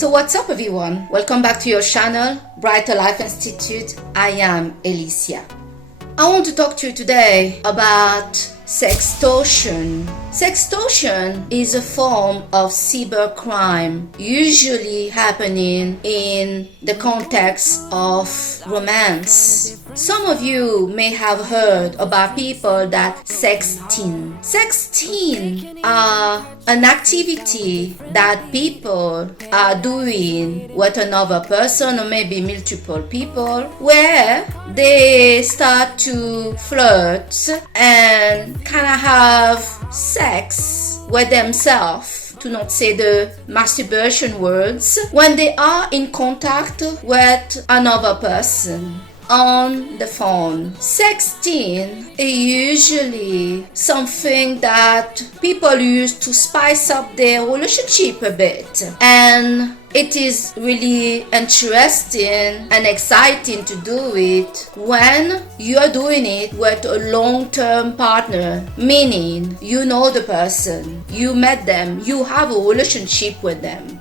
So what's up everyone? Welcome back to your channel, Brighter Life Institute. I am Alicia. I want to talk to you today about sextortion. Sextortion is a form of cybercrime, usually happening in the context of romance. Some of you may have heard about people that sexting. Sexting are an activity that people are doing with another person or maybe multiple people, where they start to flirt and kind of have sex with themselves, to not say the masturbation words, when they are in contact with another person on the phone. Sexting is usually something that people use to spice up their relationship a bit, and it is really interesting and exciting to do it when you are doing it with a long-term partner, meaning you know the person, you met them, you have a relationship with them.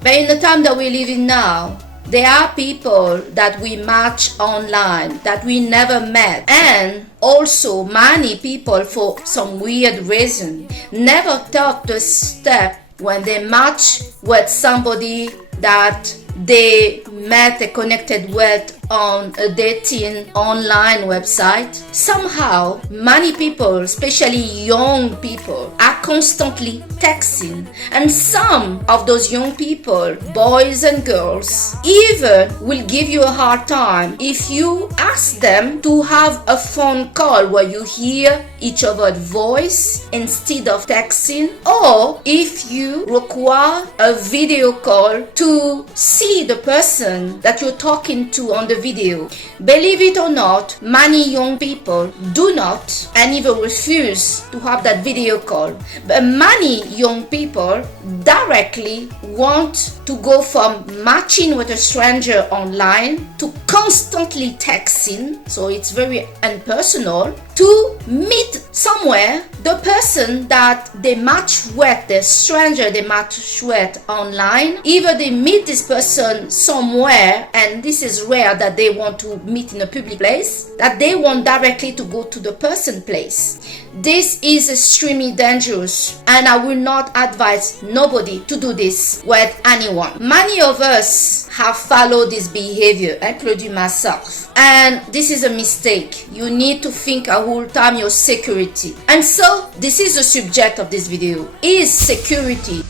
But in the time that we live in now, there are people that we match online that we never met, and also many people, for some weird reason, never took the step when they match with somebody that they met and connected with on a dating online website. Somehow, many people, especially young people, are constantly texting, and some of those young people, boys and girls, even will give you a hard time if you ask them to have a phone call where you hear each other's voice instead of texting, or if you require a video call to see the person that you're talking to on the video. Believe it or not, many young people do not and even refuse to have that video call. But many young people directly want to go from matching with a stranger online to constantly texting, so it's very impersonal, to meet somewhere the person that they match with, the stranger they match with online. Either they meet this person somewhere, and this is rare that they want to meet in a public place, that they want directly to go to the person place. This is extremely dangerous, and I will not advise nobody to do this with anyone. Many of us have followed this behavior, including myself, and this is a mistake. You need to think a whole time your security. And so this is the subject of this video, is security.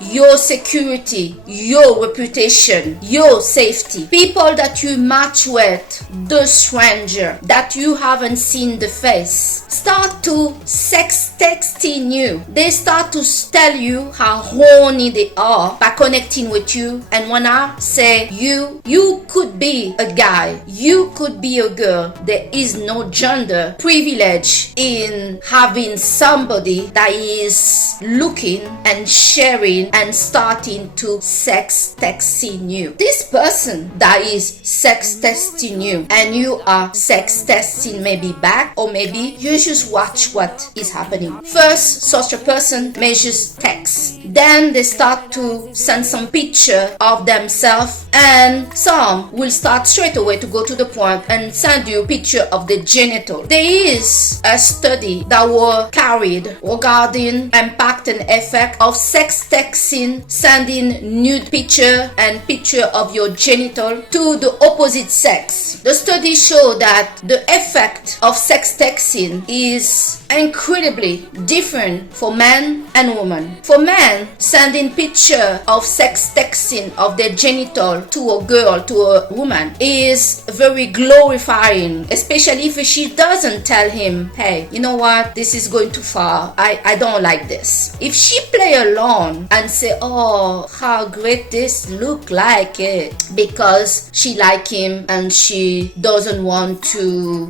Your security, your reputation, your safety. People that you match with, the stranger that you haven't seen the face, start to texting you. They start to tell you how horny they are by connecting with you. And when I say you could be a guy, you could be a girl. There is no gender privilege in having somebody that is looking and sharing and starting to sex texting you. This person that is sex texting you and you are sex texting maybe back, or maybe you just watch what is happening. First, such a person may just text, then they start to send some picture of themselves, and some will start straight away to go to the point and send you a picture of the genital. There is a study that was carried regarding impact and effect of sex texting, sending nude picture and picture of your genital to the opposite sex. The study showed that the effect of sex texting is incredibly different for men and women. For men, sending picture of sex texting of their genital to a girl, to a woman, is very glorifying, especially if she doesn't tell him, hey, you know what, this is going too far, I don't like this. If she play along and say, oh, how great this look like it, because she like him and she doesn't want to,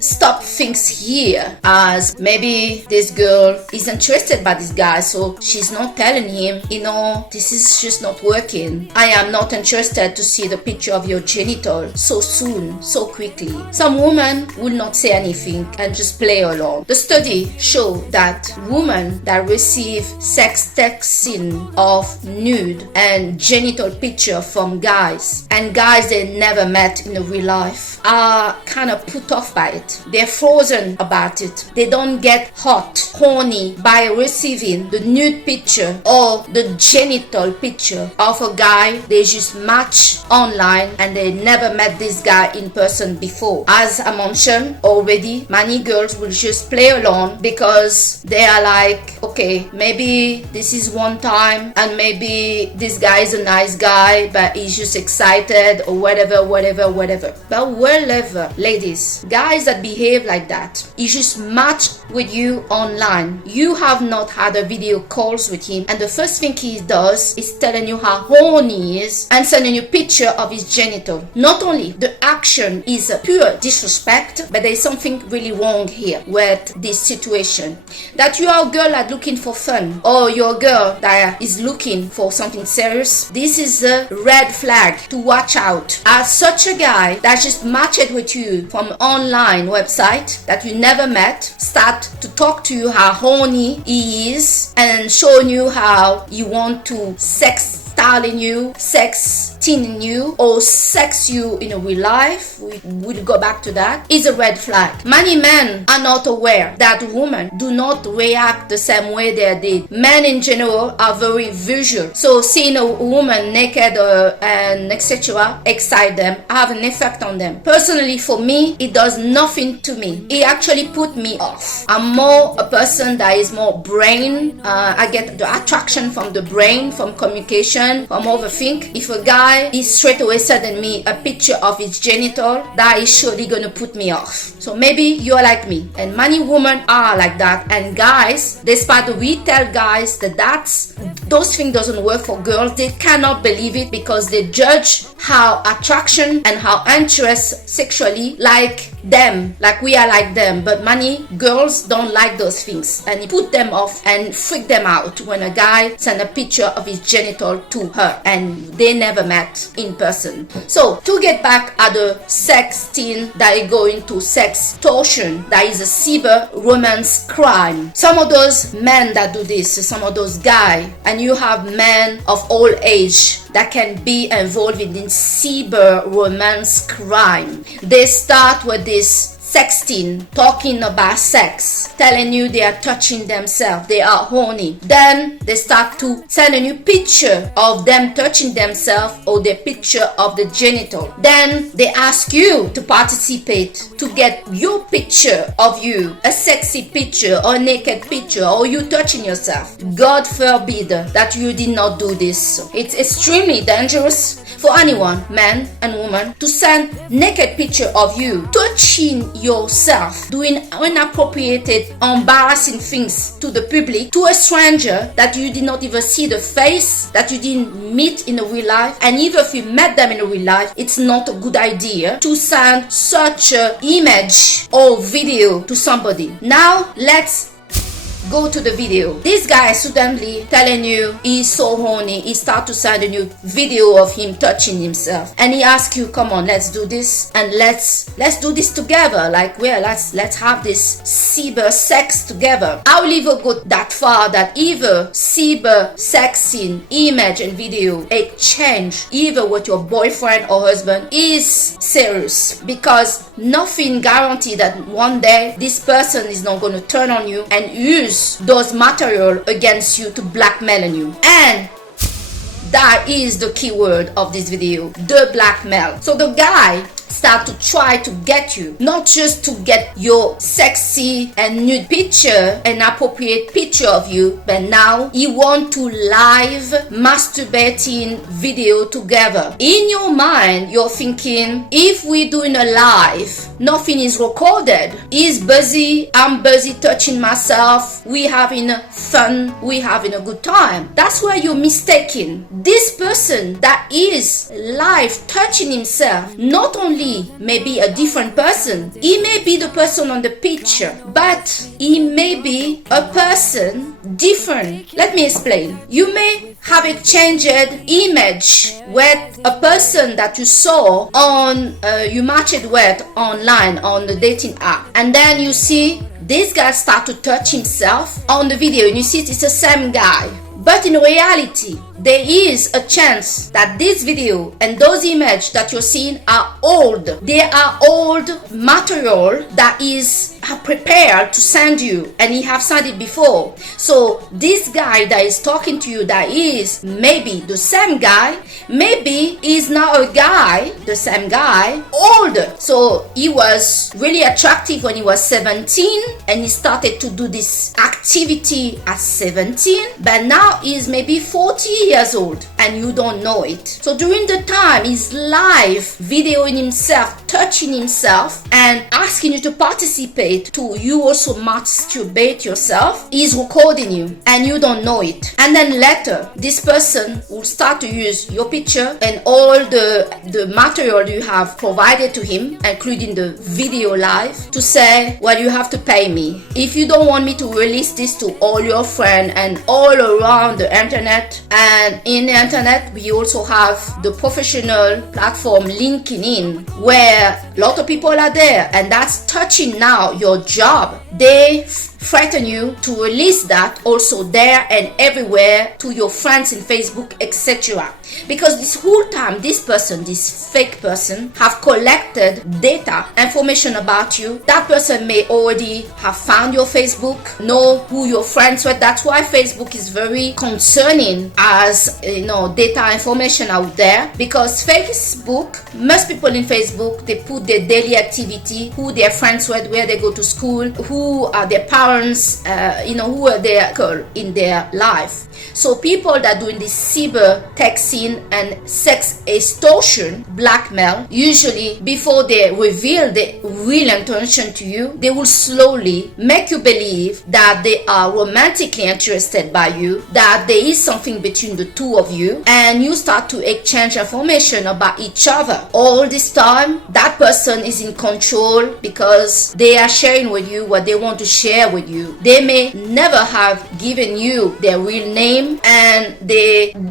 stop things here, as maybe this girl is interested by this guy, so she's not telling him, this is just not working. I am not interested interested to see the picture of your genital so soon, so quickly. Some women will not say anything and just play along. The study show that women that receive sex texting of nude and genital picture from guys, and guys they never met in the real life, are kind of put off by it. They're frozen about it. They don't get hot, horny by receiving the nude picture or the genital picture of a guy they just match online and they never met this guy in person before. As I mentioned already, many girls will just play along because they are like, okay, maybe this is one time and maybe this guy is a nice guy but he's just excited or whatever. But wherever, ladies, guys that behave like that, he just match with you online. You have not had a video calls with him and the first thing he does is telling you how horny he is and sending you a picture of his genital. Not only the action is a pure disrespect, but there's something really wrong here with this situation. That you are a girl that looking for fun or you're a girl that is looking for something serious, this is a red flag to watch out. As such a guy that just matched with you from online website that you never met, start to talk to you how horny he is and showing you how you want to styling you, sexting you, or sex you in a real life, we'll go back to that, is a red flag. Many men are not aware that women do not react the same way they did. Men in general are very visual. So seeing a woman naked and etc. excite them, have an effect on them. Personally, for me, it does nothing to me. It actually put me off. I'm more a person that is more brain. I get the attraction from the brain, from communication, from overthink. If a guy is straight away sending me a picture of his genital, that is surely gonna put me off. So maybe you're like me, and many women are like that. And guys, despite we tell guys that those things doesn't work for girls, they cannot believe it because they judge how attraction and how interest sexually like them, like we are like them. But many girls don't like those things, and it put them off and freak them out when a guy send a picture of his genital to her and they never met in person. So to get back at the sexting that is going to sextortion, that is a cyber romance crime. Some of those men that do this, some of those guys, and you have men of all age that can be involved in cyber romance crime. They start with this sexting, talking about sex, telling you they are touching themselves, they are horny. Then they start to send a new picture of them touching themselves or the picture of the genital. Then they ask you to participate, to get your picture of you, a sexy picture or naked picture or you touching yourself. God forbid that you did not do this. It's extremely dangerous for anyone, man and woman, to send naked picture of you touching yourself, doing inappropriate, embarrassing things to the public, to a stranger that you did not even see the face, that you didn't meet in the real life. And even if you met them in the real life, it's not a good idea to send such an image or video to somebody. Now let's go to the video. This guy is suddenly telling you he's so horny. He start to send a new video of him touching himself, and he asks you, "Come on, let's do this, and let's do this together. Like, well, let's have this cyber sex together." I will even go that far that either cyber sexing image and video exchange, either with your boyfriend or husband, is serious, because nothing guarantees that one day this person is not going to turn on you and use those material against you to blackmail you. And that is the key word of this video, the blackmail. So the guy start to try to get you, not just to get your sexy and nude picture, an appropriate picture of you, but now he want to live masturbating video together. In your mind, you're thinking, if we're doing a live, nothing is recorded. He's busy, I'm busy touching myself, we having fun, we having a good time. That's where you're mistaken. This person that is live touching himself, not only only maybe a different person. He may be the person on the picture, but he may be a person different. Let me explain. You may have exchanged image with a person that you saw on, you matched with online on the dating app, and then you see this guy start to touch himself on the video, and you see it's the same guy. But in reality, there is a chance that this video and those images that you're seeing are old. They are old material that is prepared to send you, and he have sent it before. So this guy that is talking to you, that is maybe the same guy, maybe is now a guy, the same guy, older. So he was really attractive when he was 17, and he started to do this activity at 17, but now he's maybe 40 years old and you don't know it. So during the time he's live videoing himself, touching himself, and asking you to participate, to you also masturbate yourself, he's recording you and you don't know it. And then later this person will start to use your picture and all the material you have provided to him, including the video live, to say, well, you have to pay me. If you don't want me to release this to all your friends and all around the internet. And in the internet we also have the professional platform LinkedIn, where a lot of people are there, and that's touching now your job. They threaten you to release that also there and everywhere to your friends in Facebook, etc. Because this whole time this person, this fake person, have collected data, information about you. That person may already have found your Facebook, know who you're friends with. That's why Facebook is very concerning as, you know, data information out there, because Facebook, most people in Facebook, they put their daily activity, who they're friends with, where they go to school, who are their parents, who are their in their life. So people that doing this cyber texting and sex extortion, blackmail, usually before they reveal the real intention to you, they will slowly make you believe that they are romantically interested by you, that there is something between the two of you, and you start to exchange information about each other. All this time, that person is in control because they are sharing with you what they want to share with you. They may never have given you their real name and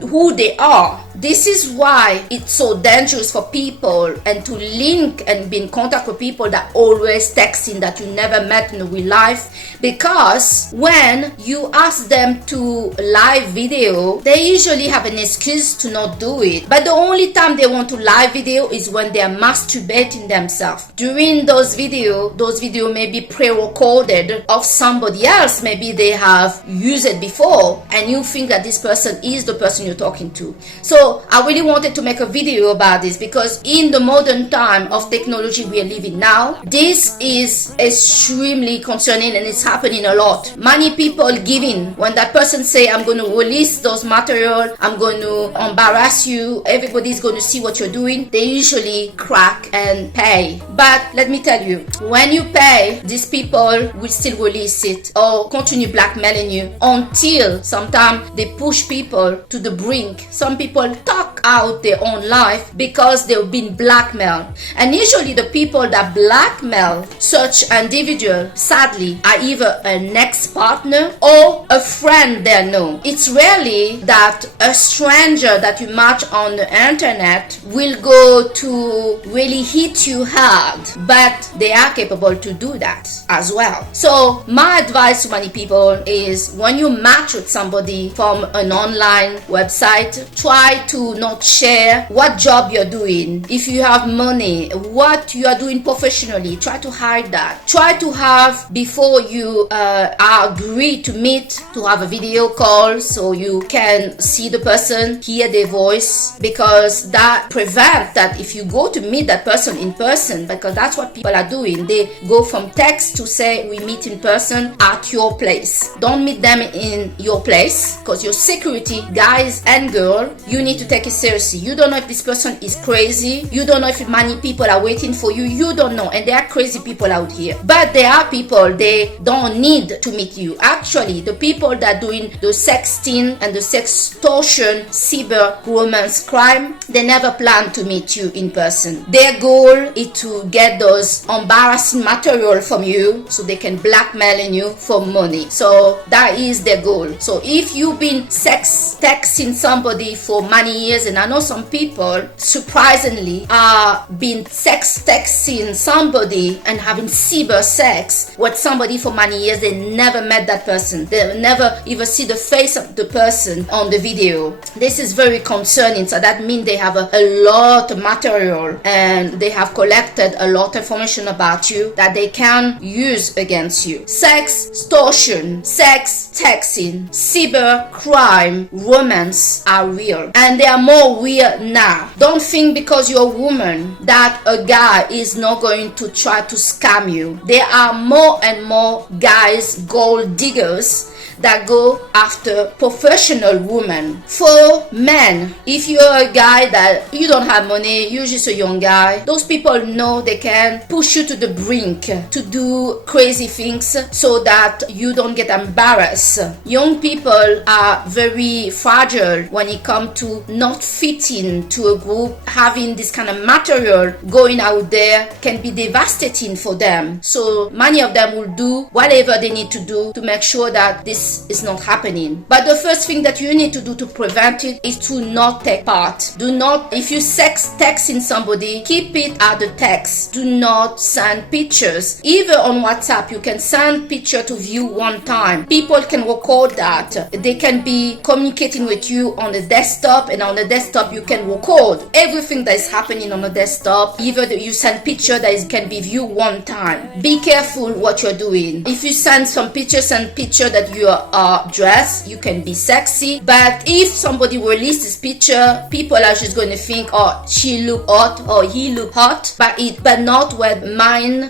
who they are. This is why it's so dangerous for people and to link and be in contact with people that always texting that you never met in real life, because when you ask them to live video, they usually have an excuse to not do it. But the only time they want to live video is when they are masturbating themselves. During those video may be pre-recorded of somebody else. Maybe they have used it before and you think that this person is the person you're talking to. So I really wanted to make a video about this, because in the modern time of technology we are living now, this is extremely concerning and it's happening a lot. Many people giving, when that person say, I'm going to release those material, I'm going to embarrass you, everybody's going to see what you're doing, they usually crack and pay. But let me tell you, when you pay, these people will still release it or continue blackmailing you until sometimes they push people to the brink. Some people talk out their own life because they've been blackmailed, and usually the people that blackmail such individual, sadly, are either an ex-partner or a friend they know. It's rarely that a stranger that you match on the internet will go to really hit you hard, but they are capable to do that as well. So my advice to many people is, when you match with somebody from an online website, try to not share what job you're doing. If you have money, what you are doing professionally, try to hide that. Try to have, before you agree to meet, to have a video call so you can see the person, hear their voice, because that prevents that if you go to meet that person in person, because that's what people are doing. They go from text to say, we meet in person at your place. Don't meet them in your place, because your security, guys and girls, you need to take it seriously. You don't know if this person is crazy. You don't know if many people are waiting for you. You don't know. And there are crazy people out here. But there are people, they don't need to meet you. Actually, the people people that doing the sexting and the sextortion cyber romance crime, they never plan to meet you in person. Their goal is to get those embarrassing material from you so they can blackmail you for money. So that is their goal. So if you've been texting somebody for many years, and I know some people surprisingly are been texting somebody and having cyber sex with somebody for many years, they never met that person, they never even see the face of the person on the video. This is very concerning. So that means they have a lot of material and they have collected a lot of information about you that they can use against you. Sextortion, sex texting, cyber crime, romance are real, and they are more real now. Don't think because you're a woman that a guy is not going to try to scam you. There are more and more guys, gold diggers, that go after professional women. For men, if you're a guy that you don't have money, you're just a young guy, those people know they can push you to the brink to do crazy things so that you don't get embarrassed. Young people are very fragile when it comes to not fitting to a group. Having this kind of material going out there can be devastating for them. So many of them will do whatever they need to do to make sure that this is not happening. But the first thing that you need to do to prevent it is to not take part. Do not, if you texting somebody, keep it at the text. Do not send pictures. Even on WhatsApp, you can send picture to view one time. People can record that. They can be communicating with you on the desktop, and on the desktop you can record everything that is happening on the desktop. Even you send picture that can be viewed one time. Be careful what you're doing. If you send some pictures and picture that you are dressed, you can be sexy, but if somebody releases picture, people are just going to think, oh, she look hot or he look hot, but not with mine,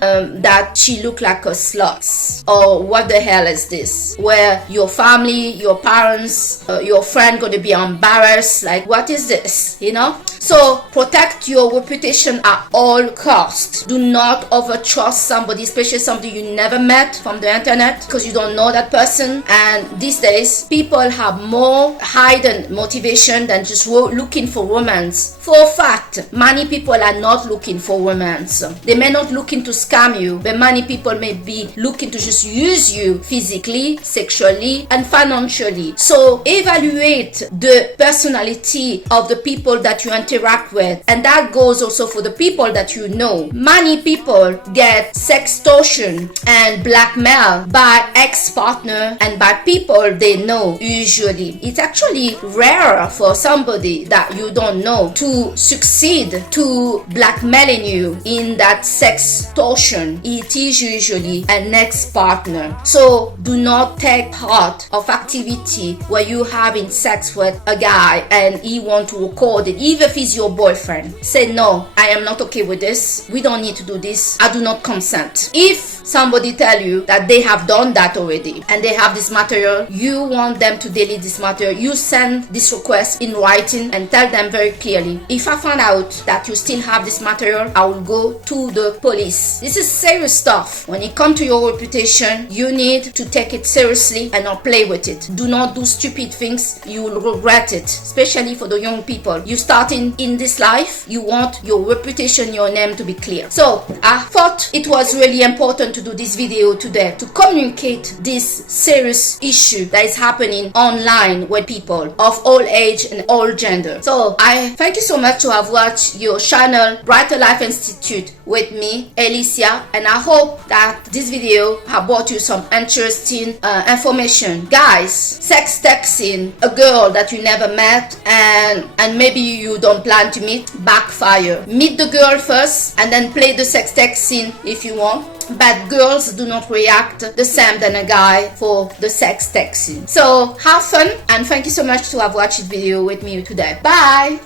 that she look like a slut, or what the hell is this, where your family, your parents, your friend going to be embarrassed, like what is this, you know? So protect your reputation at all costs. Do not overtrust somebody, especially somebody you never met from the internet, because you don't know that person. And these days, people have more hidden motivation than just looking for romance. For a fact, many people are not looking for romance. They may not looking to scam you, but many people may be looking to just use you physically, sexually, and financially. So evaluate the personality of the people that you interact with, and that goes also for the people that you know. Many people get sextortion and blackmail by ex-partner and by people they know. Usually it's actually rare for somebody that you don't know to succeed to blackmailing you in that sextortion. It is usually an ex-partner. So do not take part of activity where you having sex with a guy and he want to record it, even if he's your boyfriend. Say, no, I am not okay with this. We don't need to do this. I do not consent. If somebody tell you that they have done that already and they have this material, you want them to delete this material, you send this request in writing and tell them very clearly, if I find out that you still have this material, I will go to the police. This is serious stuff. When it comes to your reputation, you need to take it seriously and not play with it. Do not do stupid things. You will regret it, especially for the young people. You starting in this life, you want your reputation, your name to be clear. So I thought it was really important to do this video today to communicate this serious issue that is happening online with people of all age and all gender. So I thank you so much to have watched your channel Brighter Life Institute with me, Alicia, and I hope that this video have brought you some interesting information. Guys, sex texting a girl that you never met and maybe you don't plan to meet, backfire. Meet the girl first and then play the sex texting if you want. But girls do not react the same than a guy for the sex texting. So have fun, and thank you so much to have watched this video with me today. Bye!